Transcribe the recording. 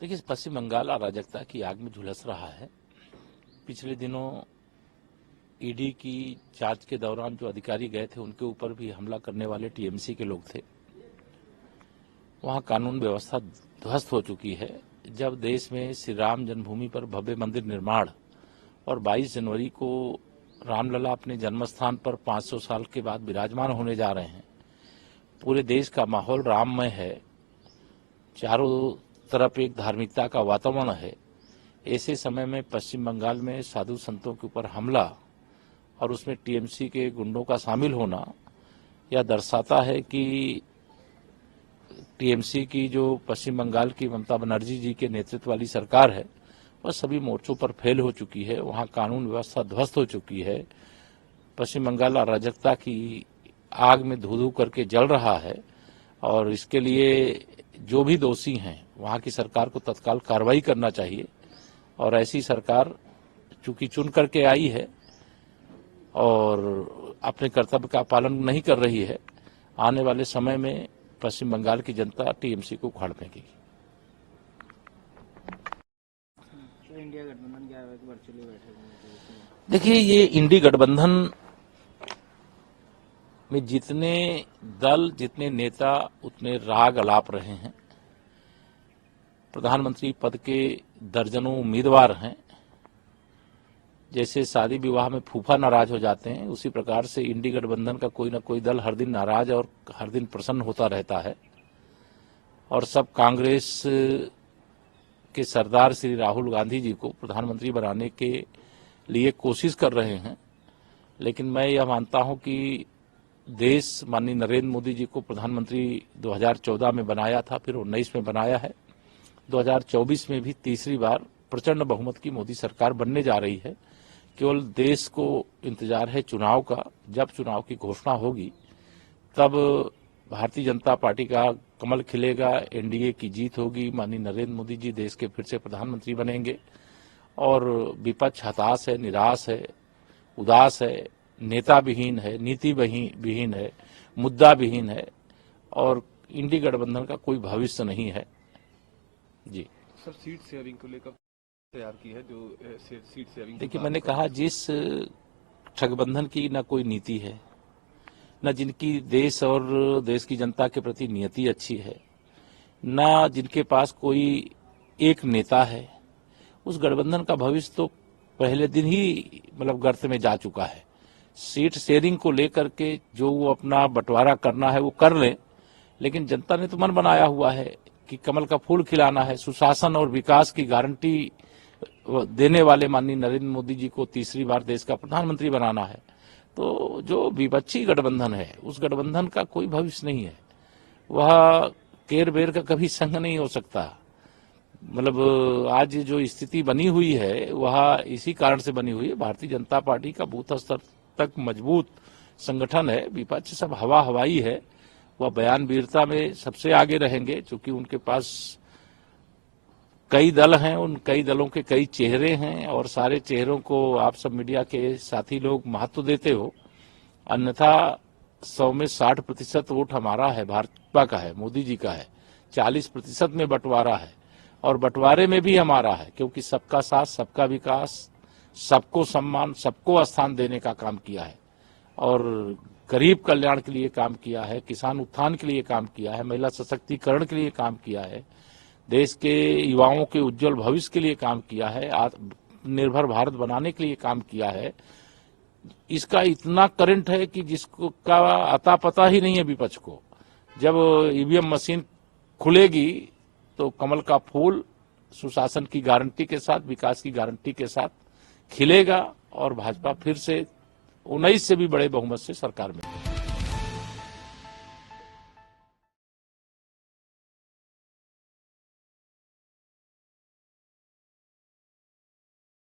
देखिए, पश्चिम बंगाल अराजकता की आग में झुलस रहा है। पिछले दिनों ईडी की जांच के दौरान जो अधिकारी गए थे उनके ऊपर भी हमला करने वाले टीएमसी के लोग थे। वहां कानून व्यवस्था ध्वस्त हो चुकी है। जब देश में श्री राम जन्मभूमि पर भव्य मंदिर निर्माण और 22 जनवरी को रामलला अपने जन्मस्थान पर 500 साल के बाद विराजमान होने जा रहे हैं, पूरे देश का माहौल राममय है, चारों तरफ एक धार्मिकता का वातावरण है। ऐसे समय में पश्चिम बंगाल में साधु संतों के ऊपर हमला और उसमें टीएमसी के गुंडों का शामिल होना यह दर्शाता है कि टीएमसी की जो पश्चिम बंगाल की ममता बनर्जी जी के नेतृत्व वाली सरकार है वह सभी मोर्चों पर फेल हो चुकी है। वहां कानून व्यवस्था ध्वस्त हो चुकी है। पश्चिम बंगाल अराजकता की आग में धू धू करके जल रहा है और इसके लिए जो भी दोषी हैं वहां की सरकार को तत्काल कार्रवाई करना चाहिए। और ऐसी सरकार चूंकि चुन करके आई है और अपने कर्तव्य का पालन नहीं कर रही है, आने वाले समय में पश्चिम बंगाल की जनता टीएमसी को उखाड़ फेंकेगी। इंडिया गठबंधन क्या है वर्चुअली बैठे? देखिए, ये इंडी गठबंधन में जितने दल, जितने नेता, उतने राग अलाप रहे हैं। प्रधानमंत्री पद के दर्जनों उम्मीदवार हैं। जैसे शादी विवाह में फूफा नाराज हो जाते हैं, उसी प्रकार से इंडी गठबंधन का कोई ना कोई दल हर दिन नाराज और हर दिन प्रसन्न होता रहता है। और सब कांग्रेस के सरदार श्री राहुल गांधी जी को प्रधानमंत्री बनाने के लिए कोशिश कर रहे हैं। लेकिन मैं यह मानता हूं कि देश माननीय नरेंद्र मोदी जी को प्रधानमंत्री 2014 में बनाया था, फिर 19 में बनाया है। 2024 में भी तीसरी बार प्रचंड बहुमत की मोदी सरकार बनने जा रही है। केवल देश को इंतजार है चुनाव का। जब चुनाव की घोषणा होगी तब भारतीय जनता पार्टी का कमल खिलेगा, एनडीए की जीत होगी, माननीय नरेंद्र मोदी जी देश के फिर से प्रधानमंत्री बनेंगे। और विपक्ष हताश है, निराश है, उदास है, नेता विहीन है, नीति विहीन है, मुद्दा विहीन है और इंडी गठबंधन का कोई भविष्य नहीं है। जी सर, सीट शेयरिंग को लेकर तैयार की है जो सीट शेयरिंग। देखिए, मैंने कहा जिस ठगबंधन की न कोई नीति है, न जिनकी देश और देश की जनता के प्रति नियति अच्छी है, न जिनके पास कोई एक नेता है, उस गठबंधन का भविष्य तो पहले दिन ही गर्त में जा चुका है। सीट शेयरिंग को लेकर के जो वो अपना बंटवारा करना है वो कर लें, लेकिन जनता ने तो मन बनाया हुआ है कि कमल का फूल खिलाना है, सुशासन और विकास की गारंटी देने वाले माननीय नरेंद्र मोदी जी को तीसरी बार देश का प्रधानमंत्री बनाना है। तो जो विपक्षी गठबंधन है उस गठबंधन का कोई भविष्य नहीं है। वह केर बेर का कभी संग नहीं हो सकता। आज जो स्थिति बनी हुई है वह इसी कारण से बनी हुई है। भारतीय जनता पार्टी का बूथ स्तर तक मजबूत संगठन है, विपक्ष सब हवा हवाई है। वह बयान वीरता में सबसे आगे रहेंगे, क्योंकि उनके पास कई दल हैं, उन कई दलों के कई चेहरे हैं और सारे चेहरों को आप सब मीडिया के साथी लोग महत्व देते हो। अन्यथा 100 में 60% वोट हमारा है, भाजपा का है, मोदी जी का है। 40% में बंटवारा है और बंटवारे में भी हमारा है, क्योंकि सबका साथ, सबका विकास, सबको सम्मान, सबको स्थान देने का काम किया है और गरीब कल्याण के लिए काम किया है, किसान उत्थान के लिए काम किया है, महिला सशक्तिकरण के लिए काम किया है, देश के युवाओं के उज्जवल भविष्य के लिए काम किया है, आत्मनिर्भर भारत बनाने के लिए काम किया है। इसका इतना करंट है कि जिसको का अता पता ही नहीं है विपक्ष को। जब ईवीएम मशीन खुलेगी तो कमल का फूल सुशासन की गारंटी के साथ, विकास की गारंटी के साथ खिलेगा और भाजपा फिर से 19 से भी बड़े बहुमत से सरकार में।